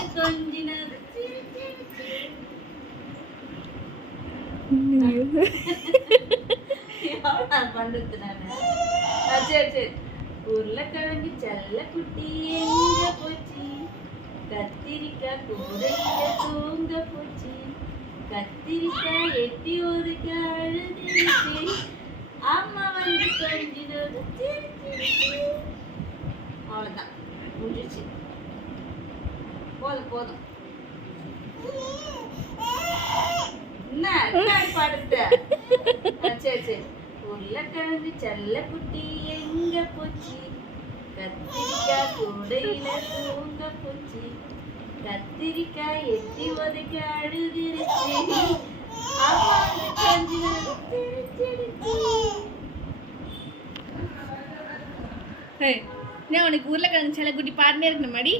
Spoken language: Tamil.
வந்து கொஞ்சினது பண்றது நானு. சரி சரி. உருளைக்கிழங்கு செல்ல குட்டி எங்க போச்சு, கத்திரிக்காய் கூடையில தூங்க போச்சு, கத்திரிக்காய் எட்டி ஒரு அழுதுச்சு, அம்மா வந்து கொஞ்சினது. அவ்வளவுதான், முடிஞ்சிச்சு. போதும் போதும். என்ன பாடுத்த? சரி சரி. உருளைக்கிழங்கு செல்ல குட்டி எங்க போச்சு, கத்திரிக்காய் கூடையில தூங்க போச்சு, கத்திரிக்காய் எட்டி ஒதுக்க அழுதுருச்சு, அம்மா வந்து கொஞ்சினது. உனக்கு உருளைக்கிழங்கு செல்ல குட்டி பாடினே இருக்கணும் மாடி.